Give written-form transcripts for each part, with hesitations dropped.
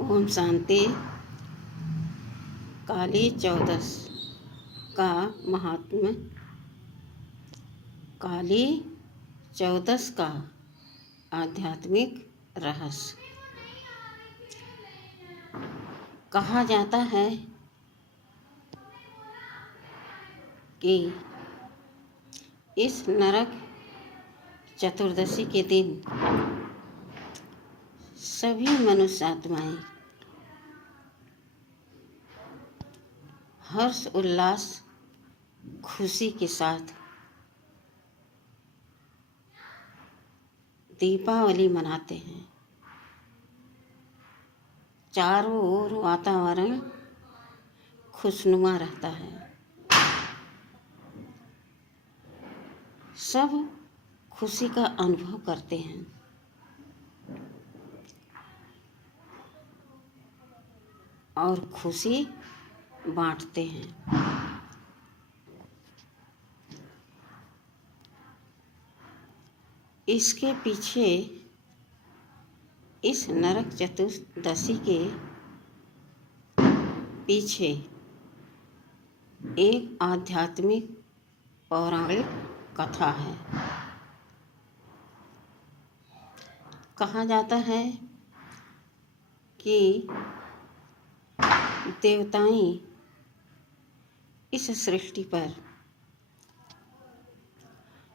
ओम शांति। काली चौदस का महात्म्य। काली चौदस का आध्यात्मिक रहस्य। कहा जाता है कि इस नरक चतुर्दशी के दिन सभी मनुष्य आत्माएं हर्ष उल्लास खुशी के साथ दीपावली मनाते हैं। चारों ओर वातावरण खुशनुमा रहता है। सब खुशी का अनुभव करते हैं। और खुशी बांटते हैं। इसके पीछे, इस नरक चतुर्दशी के पीछे एक आध्यात्मिक पौराणिक कथा है। कहा जाता है कि देवताएं इस सृष्टि पर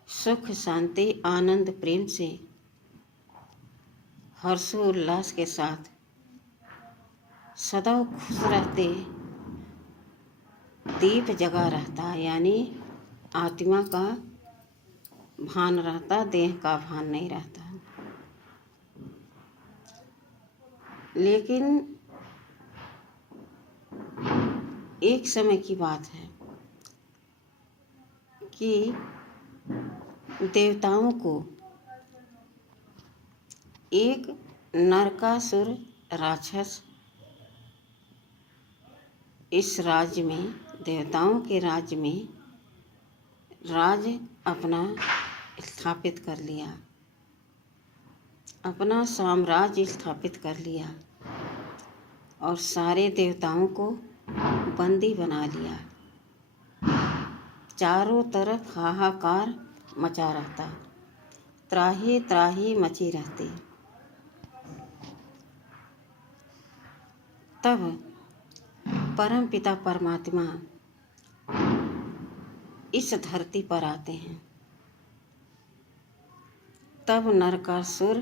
सुख शांति आनंद प्रेम से हर्षोल्लास के साथ सदा खुश रहते। दीप जगा रहता, यानी आत्मा का भान रहता, देह का भान नहीं रहता। लेकिन एक समय की बात है कि देवताओं को एक नरकासुर राक्षस इस राज्य में, देवताओं के राज्य में राज अपना स्थापित कर लिया, अपना साम्राज्य स्थापित कर लिया और सारे देवताओं को बंदी बना लिया। चारों तरफ हाहाकार मचा रहता, त्राही त्राही मची रहती। तब परम पिता परमात्मा इस धरती पर आते हैं। तब नरकासुर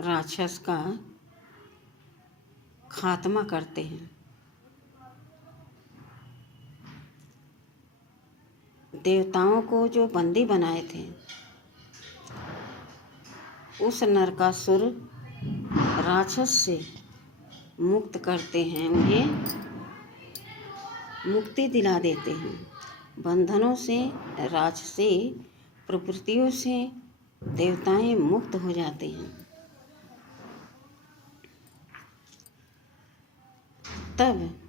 राक्षस का खात्मा करते हैं। देवताओं को जो बंदी बनाए थे, उस नरकासुर राक्षस से मुक्त करते हैं, उन्हें मुक्ति दिला देते हैं। बंधनों से, राक्षसी प्रवृत्तियों से देवताएं मुक्त हो जाते हैं। तब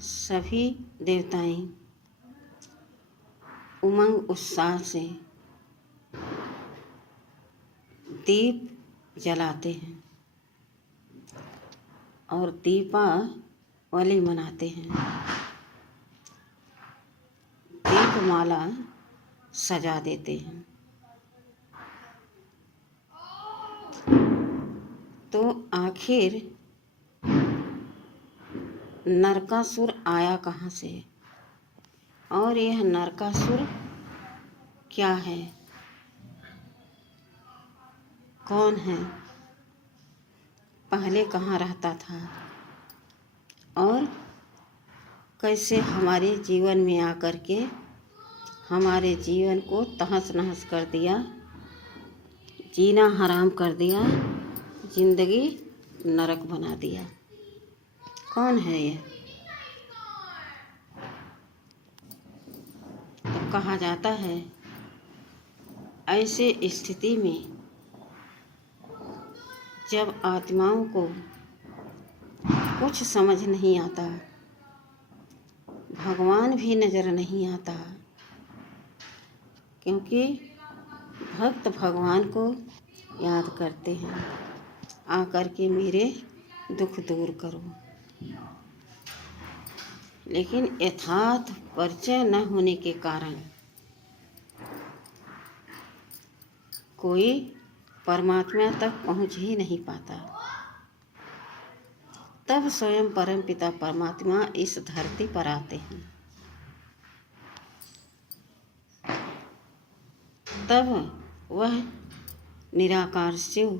सभी देवताएं उमंग उत्साह से दीप जलाते हैं और दीपावली मनाते हैं। दीपमाला सजा देते हैं। तो आखिर नरकासुर आया कहाँ से और यह नरकासुर क्या है, कौन है, पहले कहाँ रहता था और कैसे हमारे जीवन में आकर के हमारे जीवन को तहस नहस कर दिया, जीना हराम कर दिया, जिंदगी नरक बना दिया। कौन है यह? तो कहा जाता है ऐसे स्थिति में जब आत्माओं को कुछ समझ नहीं आता, भगवान भी नजर नहीं आता, क्योंकि भक्त भगवान को याद करते हैं, आकर के मेरे दुख दूर करो। लेकिन यथार्थ परिचय न होने के कारण कोई परमात्मा तक पहुँच ही नहीं पाता। तब स्वयं परमपिता परमात्मा इस धरती पर आते हैं। तब वह निराकार शिव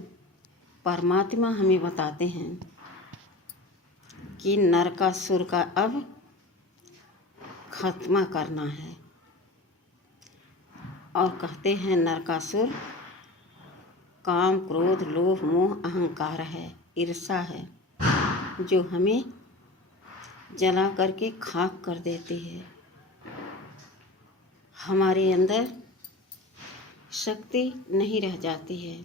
परमात्मा हमें बताते हैं कि नरकासुर का अब खात्मा करना है। और कहते हैं नरकासुर काम, क्रोध, लोभ, मोह, अहंकार है, ईर्षा है, जो हमें जला करके खाक कर देती है। हमारे अंदर शक्ति नहीं रह जाती है।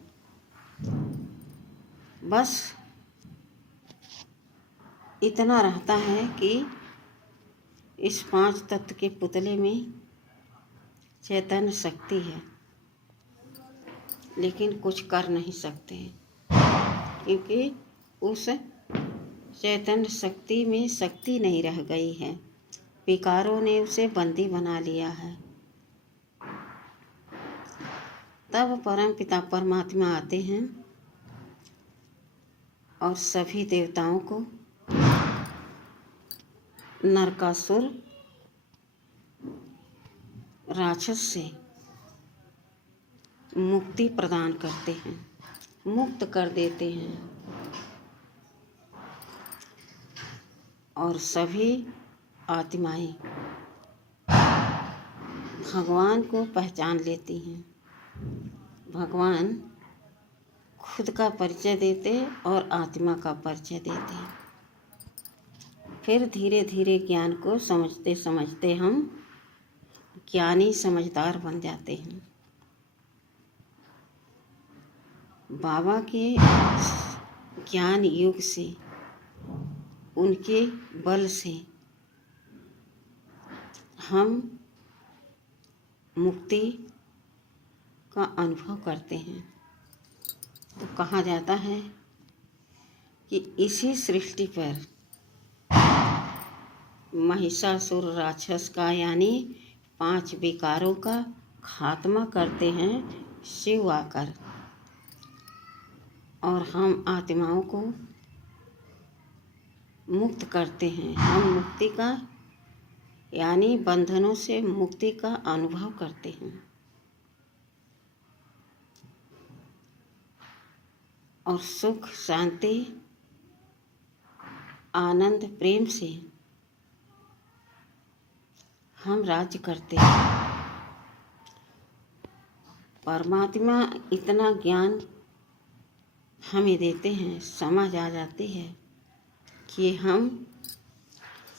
बस इतना रहता है कि इस 5 तत्व के पुतले में चैतन्य शक्ति है, लेकिन कुछ कर नहीं सकते, क्योंकि उस चैतन्य शक्ति में शक्ति नहीं रह गई है। विकारों ने उसे बंदी बना लिया है। तब परम पिता परमात्मा आते हैं और सभी देवताओं को नरकासुर राक्षस से मुक्ति प्रदान करते हैं, मुक्त कर देते हैं। और सभी आत्माएं भगवान को पहचान लेती हैं। भगवान खुद का परिचय देते और आत्मा का परिचय देते। फिर धीरे धीरे ज्ञान को समझते समझते हम ज्ञानी समझदार बन जाते हैं। बाबा के ज्ञान युग से, उनके बल से हम मुक्ति का अनुभव करते हैं। तो कहा जाता है कि इसी सृष्टि पर महिषासुर राक्षस का यानी 5 विकारों का खात्मा करते हैं शिव आकर, और हम आत्माओं को मुक्त करते हैं। हम मुक्ति का यानी बंधनों से मुक्ति का अनुभव करते हैं और सुख, शांति, आनंद, प्रेम से हम राज्य करते हैं। परमात्मा इतना ज्ञान हमें देते हैं, समझ आ जाती है कि हम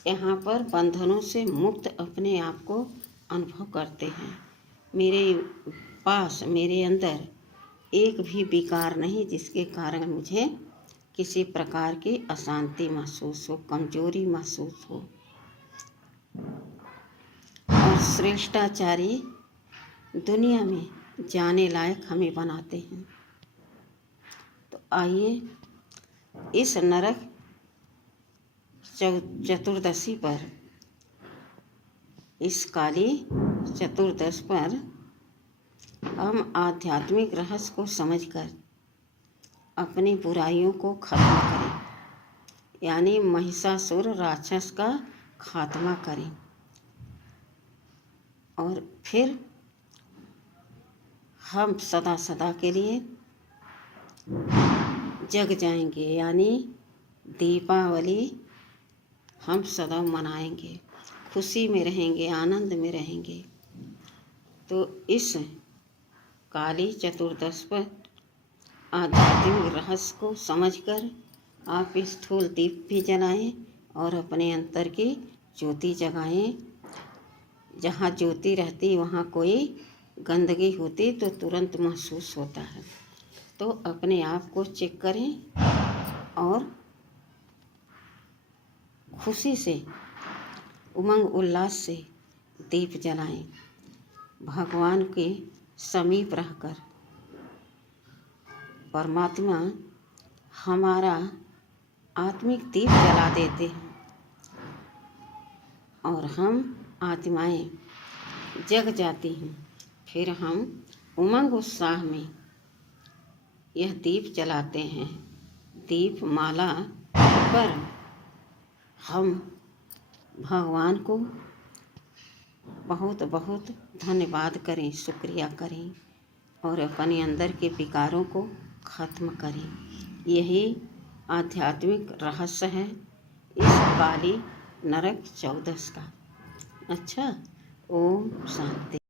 यहाँ पर बंधनों से मुक्त अपने आप को अनुभव करते हैं। मेरे पास, मेरे अंदर एक भी विकार नहीं जिसके कारण मुझे किसी प्रकार की अशांति महसूस हो, कमजोरी महसूस हो। और श्रेष्ठाचारी दुनिया में जाने लायक हमें बनाते हैं। तो आइए इस नरक चतुर्दशी पर, इस काली चतुर्दश पर हम आध्यात्मिक रहस्य को समझकर अपनी बुराइयों को खत्म करें, यानी महिषासुर राक्षस का खात्मा करें। और फिर हम सदा सदा के लिए जग जाएंगे, यानी दीपावली हम सदा मनाएंगे, खुशी में रहेंगे, आनंद में रहेंगे। तो इस काली चतुर्दश पर आध्यात्मिक रहस्य को समझकर आप स्थूल दीप भी जलाएं और अपने अंतर की ज्योति जगाएं। जहाँ ज्योति रहती वहाँ कोई गंदगी होती तो तुरंत महसूस होता है। तो अपने आप को चेक करें और खुशी से, उमंग उल्लास से दीप जलाएं। भगवान के समीप रहकर परमात्मा हमारा आत्मिक दीप जला देते हैं और हम आत्माएं जग जाती हैं। फिर हम उमंग उत्साह में यह दीप जलाते हैं। दीप माला पर हम भगवान को बहुत बहुत धन्यवाद करें, शुक्रिया करें और अपने अंदर के विकारों को खत्म करें। यही आध्यात्मिक रहस्य है इस काली नरक चौदस का। अच्छा, ओम शांति।